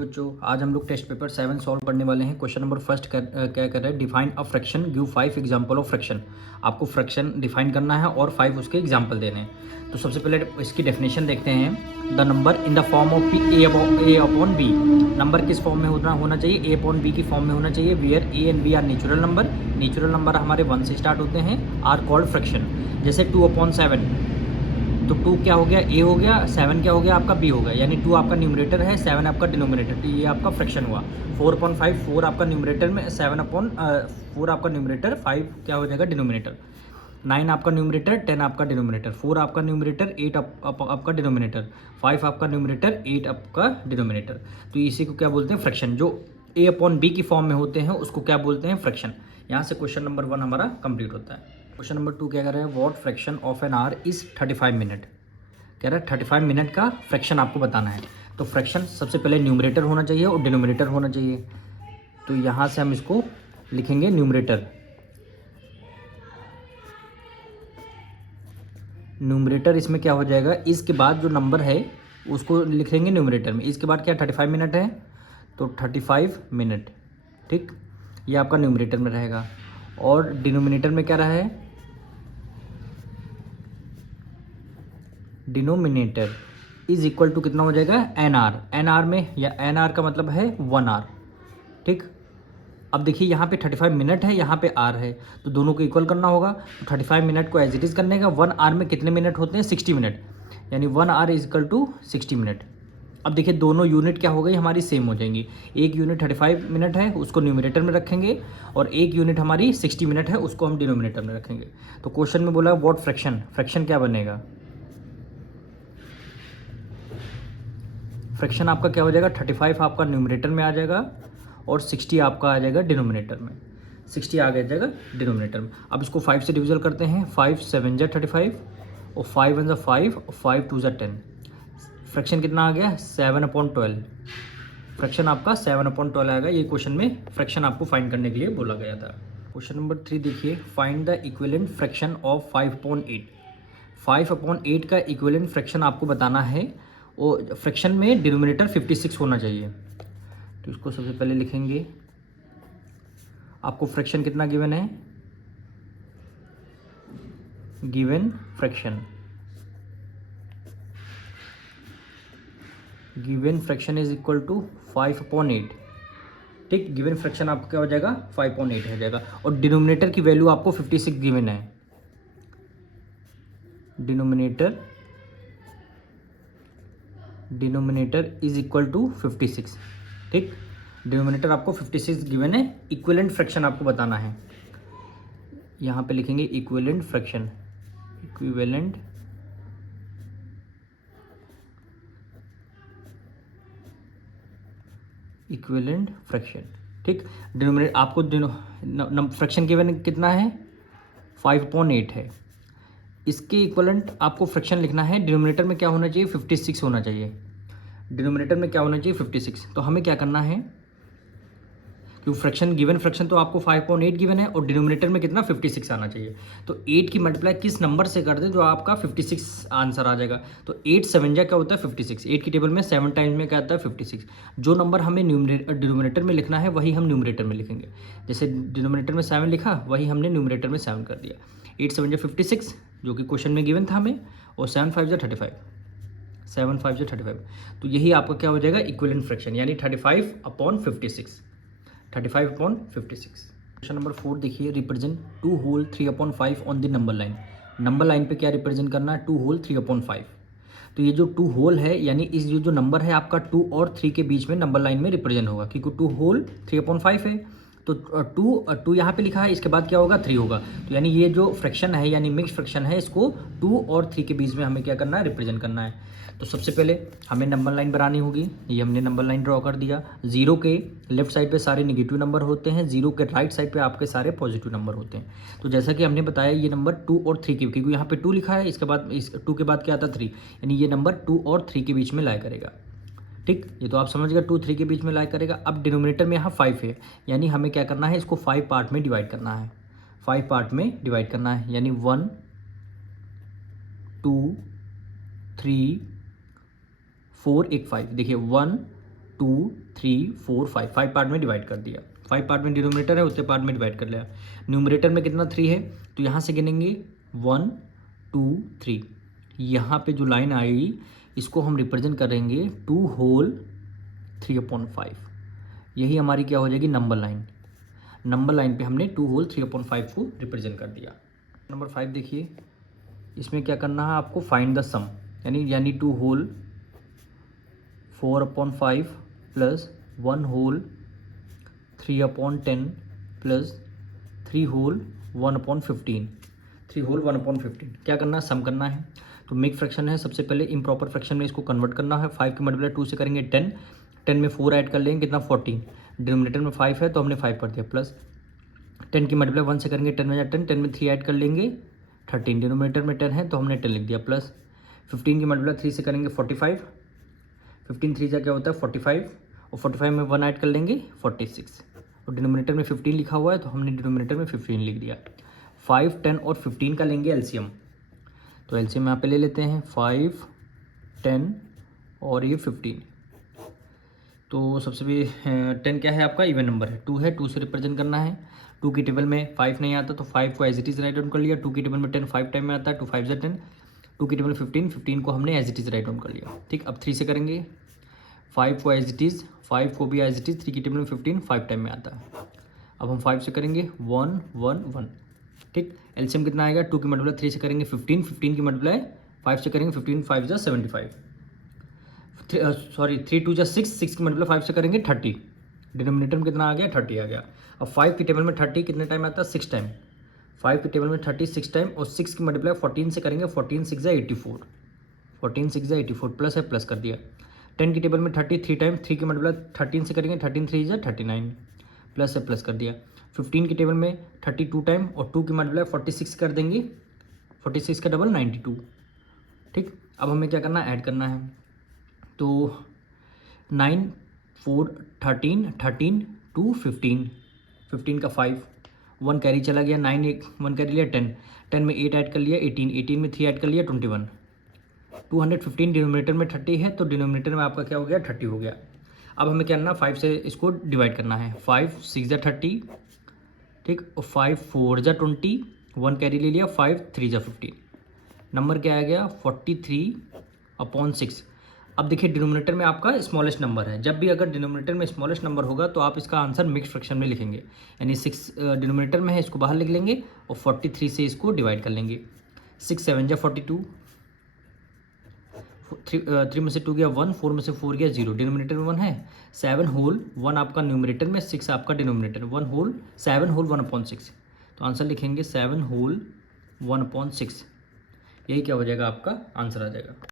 बच्चों आज हम लोग टेस्ट पेपर 7 सॉल्व करने वाले हैं। क्वेश्चन नंबर फर्स्ट क्या कर रहे हैं, define a fraction, give 5 example of fraction. आपको फ्रैक्शन डिफाइन करना है और 5 उसके एग्जांपल देने हैं। तो सबसे पहले इसकी डेफिनेशन देखते हैं। The number in the form of a upon b. Number किस फॉर्म में होना चाहिए? ए अपॉन बी की फॉर्म में होना चाहिए। Where a and b are natural number. Natural number हमारे 1 से स्टार्ट होते हैं, आर कॉल्ड फ्रैक्शन। जैसे 2/7, तो 2 क्या हो गया? ए हो गया। 7 क्या हो गया? आपका बी हो गया। यानी 2 आपका न्यूमरेटर है, 7 आपका डिनोमिनेटर। तो ये आपका फ्रैक्शन हुआ। 4/5, 4 आपका न्यूमरेटर में, 4 आपका न्यूमरेटर, 5 क्या हो जाएगा? डिनोमिनेटर। 9 आपका न्यूमरेटर, 10 आपका डिनोमिनेटर, 4 आपका न्यूमरेटर, 8 आपका डिनोमिनेटर, 5 आपका न्यूमरेटर, 8 आपका डिनोमिनेटर। तो इसी को क्या बोलते हैं? फ्रैक्शन। जो ए अपॉन बी की फॉर्म में होते हैं उसको क्या बोलते हैं? फ्रैक्शन। यहाँ से क्वेश्चन नंबर 1 हमारा कंप्लीट होता है। क्वेश्चन नंबर 2 क्या कर रहे हैं? What fraction of an hour is 35 minute. कह रहा है 35 मिनट का फ्रैक्शन आपको बताना है। तो फ्रैक्शन सबसे पहले न्यूमरेटर होना चाहिए और डिनोमिनेटर होना चाहिए। तो यहाँ से हम इसको लिखेंगे न्यूमरेटर। न्यूमरेटर इसमें क्या हो जाएगा? इसके बाद जो नंबर है उसको लिखेंगे न्यूमरेटर में। इसके बाद क्या 35 मिनट है, तो 35 मिनट, ठीक, ये आपका न्यूमरेटर में रहेगा। और डिनोमिनेटर में क्या रहा है? डिनोमिनेटर इज इक्वल टू कितना हो जाएगा? N R. एन आर में, या एन आर का मतलब है 1 आर, ठीक। अब देखिए यहाँ पे 35 मिनट है, यहाँ पे आर है, तो दोनों को इक्वल करना होगा। तो 35 मिनट को एज इट इज़ करने का। 1 आर में कितने मिनट होते हैं? 60 मिनट, यानी 1 hour is equal to 60 minute. अब देखिए दोनों यूनिट क्या हो गई हमारी? सेम हो जाएंगी। एक यूनिट 35 मिनट है, उसको न्यूमरेटर में रखेंगे, और एक यूनिट हमारी 60 मिनट है, उसको हम डिनोमिनेटर में रखेंगे। तो क्वेश्चन में बोला व्हाट फ्रैक्शन, फ्रैक्शन क्या बनेगा? फ्रैक्शन आपका क्या हो जाएगा? 35 आपका न्यूमरेटर में आ जाएगा और 60 आपका आ जाएगा डिनोमिनेटर में। 60 आ गया जाएगा डिनोमिनेटर में। अब इसको 5 से डिविजल करते हैं। 5 7 जा 35, और 5 1 जा 5, और 5 2 जा 10। फ्रैक्शन कितना आ गया? 7/12। फ्रैक्शन आपका 7/12 आएगा। ये क्वेश्चन में फ्रैक्शन आपको फाइंड करने के लिए बोला गया था। क्वेश्चन नंबर 3 देखिए, find the equivalent fraction of 5/8। 5/8 का इक्विवेलेंट फ्रैक्शन आपको बताना है, और फ्रैक्शन में डिनोमिनेटर 56 होना चाहिए। तो इसको सबसे पहले लिखेंगे। आपको फ्रैक्शन कितना गिवन है? Given fraction, given fraction is equal to 5/8, ठीक। गिवन फ्रैक्शन आपका क्या हो जाएगा? 5/8 हो जाएगा। और डिनोमिनेटर की वैल्यू आपको 56 गिवन है। डिनोमिनेटर इज इक्वल टू 56, ठीक। डिनोमिनेटर आपको 56 गिवन है। इक्विवेलेंट फ्रैक्शन आपको बताना है। यहाँ पे लिखेंगे equivalent fraction, equivalent equivalent fraction, ठीक। डिनोमिनेटर आपको फ्रैक्शन गिवन कितना है? 5/8 है। इसके इक्विवेलेंट आपको फ्रैक्शन लिखना है। डिनोमिनेटर में क्या होना चाहिए? 56 होना चाहिए। डिनोमिनेटर में क्या होना चाहिए? 56। तो हमें क्या करना है, क्योंकि फ्रैक्शन गिवन फ्रैक्शन तो आपको 5/8 गिवन है, और डिनोमिनेटर में कितना? 56 आना चाहिए। तो 8 की मल्टीप्लाई किस नंबर से कर दे जो आपका 56 आंसर आ जाएगा? तो 8 7 जा क्या होता है? 56। 8 की टेबल में 7 टाइम्स में क्या आता है? 56। जो नंबर हमें डिनोमिनेटर में लिखना है वही हम न्यूमरेटर में लिखेंगे। जैसे डिनोमिनेटर में 7 लिखा, वही हमने न्यूमरेटर में 7 कर दिया। 8 7 जा 56, जो कि क्वेश्चन में गिवन था हमें, और 7 5 जा 35, 7 5 जा 35। तो यही आपका क्या हो जाएगा? इक्विवेलेंट फ्रैक्शन, यानी 35/56, 35/56। क्वेश्चन नंबर 4 देखिए, represent 2 whole 3/5 on the number line. Number line पे क्या रिप्रेजेंट करना है? 2 होल 3/5। तो ये जो 2 होल है, यानी इस जो नंबर है आपका 2 और 3 के बीच में नंबर लाइन में रिप्रेजेंट होगा, क्योंकि 2 होल 3/5 है। तो 2 यहाँ पे लिखा है, इसके बाद क्या होगा? 3 होगा। तो यानी ये जो फ्रैक्शन है, यानी मिक्स फ्रैक्शन है, इसको 2 और 3 के बीच में हमें क्या करना है? रिप्रेजेंट करना है। तो सबसे पहले हमें नंबर लाइन बनानी होगी। ये हमने नंबर लाइन ड्रॉ कर दिया। 0 के लेफ्ट साइड पे सारे नेगेटिव नंबर होते हैं, 0 के राइट साइड पे आपके सारे पॉजिटिव नंबर होते हैं। तो जैसा कि हमने बताया, ये नंबर 2 और 3 के, क्योंकि यहाँ पे 2 लिखा है, इसके बाद इस 2 के बाद क्या आता है? 3, यानी ये नंबर 2 और 3 के बीच में लाई करेगा, ठीक। ये तो आप समझ गए, 2 3 के बीच में लाई करेगा। अब डिनोमिनेटर में यहाँ 5 है, यानी हमें क्या करना है? इसको 5 पार्ट में डिवाइड करना है। 5 पार्ट में डिवाइड करना है, यानी 1 2 3 4 1 5। देखिए 1 2 3 4 5 5 पार्ट में डिवाइड कर दिया। 5 पार्ट में डिनोमिनेटर है, उतने पार्ट में डिवाइड कर लिया। न्यूमरेटर में कितना 3 है, तो यहाँ से गिनेंगे 1 2 3। यहाँ पे जो लाइन आएगी इसको हम रिप्रेजेंट करेंगे 2 होल 3/5। यही हमारी क्या हो जाएगी, नंबर लाइन। नंबर लाइन पे हमने 2 होल 3/5 को रिप्रेजेंट कर दिया। नंबर 5 देखिए, इसमें क्या करना है आपको, फाइंड द सम, यानी 2 whole 4/5 plus 1 whole 3/10 plus 3 whole 1/15। 3 whole 1/15 क्या करना है, सम करना है। तो मिक्स फ्रैक्शन है, सबसे पहले इम्प्रॉपर फ्रैक्शन में इसको कन्वर्ट करना है। 5 की मल्टीप्लाई 2 से करेंगे 10, 10 में 4 ऐड कर लेंगे, कितना 14। डिनोमिनेटर में 5 है तो हमने 5 कर दिया, प्लस 10 की मल्टीप्लाई 1 से करेंगे 10 में 10, 10 में 3 ऐड कर लेंगे 13। डिनोमिनेटर में 10 है तो हमने 10 लिख दिया, प्लस 15 की मल्टीप्लाई 3 से करेंगे 45, 15 3 जा क्या होता है 45, और 45 में 1 ऐड कर लेंगे 46। और डिनोमिनेटर में 15 लिखा हुआ है तो हमने डिनोमिनेटर में 15 लिख दिया। 5 10 और 15 का लेंगे एलसीएम, तो एलसीएम यहाँ पे ले लेते हैं 5 10 और ये 15। तो सबसे भी 10 क्या है आपका, इवन नंबर है, 2 है, 2 से रिप्रेजेंट करना है। 2 की टेबल में 5 नहीं आता तो 5 को as it is write down कर लिया। 2 की टेबल में 10 5 टाइम में आता है, 2 5 10। 2 की टेबल में 15 को हमने as it is write down कर लिया। ठीक, अब 3 से करेंगे 5 को एज इट इज़, 5 को भी एज इट इज़, 3 की टेबल में 15 5 टाइम में आता है। अब हम 5 से करेंगे 1 1 1। ठीक, एलसीएम कितना आएगा, 2 की मल्टीप्लाई 3 से करेंगे 15, 15 की मल्टीप्लाई 5 से करेंगे 15 5 जा 75, 3 2 जा 6, 6 की मल्टीप्लाई 5 से करेंगे 30। डिनोमिनेटर में कितना आ गया, 30 आ गया। अब 5 की टेबल में 30 कितने टाइम आता है, 6 टाइम। 5 की टेबल में 30 6 टाइम, और 6 की मल्टीप्लाई 14 से करेंगे, 14 6 जा 84, 14 6 जा 84, प्लस है, प्लस कर दिया। 10 की टेबल में 30 3 टाइम, 3 की मल्टीप्लाई 13 से करेंगे, 13 3 जा 39, प्लस है, प्लस कर दिया। 15 की टेबल में 32 टाइम, और 2 की मल्टीप्लाई 46 कर देंगे, 46 का डबल 92। ठीक, अब हमें क्या करना है, ऐड करना है। तो 9 4 13 13 2 15, 15 का 5, 1 कैरी चला गया, 9 1 कैरी लिया 10, 10 में 8 ऐड कर लिया 18, 18 में 3 ऐड कर लिया 21। 215 डिनोमिनेटर में 30 है तो डिनोमिनेटर में आपका क्या हो गया, 30 हो गया। अब हमें क्या करना है, 5 से इसको डिवाइड करना है। 5 6 जा 30, ठीक, और 5 4 जा 20, 1 कैरी ले लिया, 5 3 जा 15। नंबर क्या आ गया, 43/6। अब देखिए डिनोमिनेटर में आपका स्मॉलेस्ट नंबर है। जब भी अगर डिनोमिनेटर में स्मॉलेस्ट नंबर होगा तो आप इसका आंसर मिक्स फ्रैक्शन में लिखेंगे, यानी 6 डिनोमिनेटर में है, इसको बाहर लिख लेंगे और 43 से इसको डिवाइड कर लेंगे। 6 7 जा 42, 3 में से 2 गया 1, 4 में से 4 गया 0, डिनोमिनेटर में 1 है। 7 होल 1 आपका न्यूमरेटर में, 6 आपका डिनोमिनेटर, 7 होल 1/6। तो आंसर लिखेंगे 7 होल 1/6। यही क्या हो जाएगा, आपका आंसर आ जाएगा।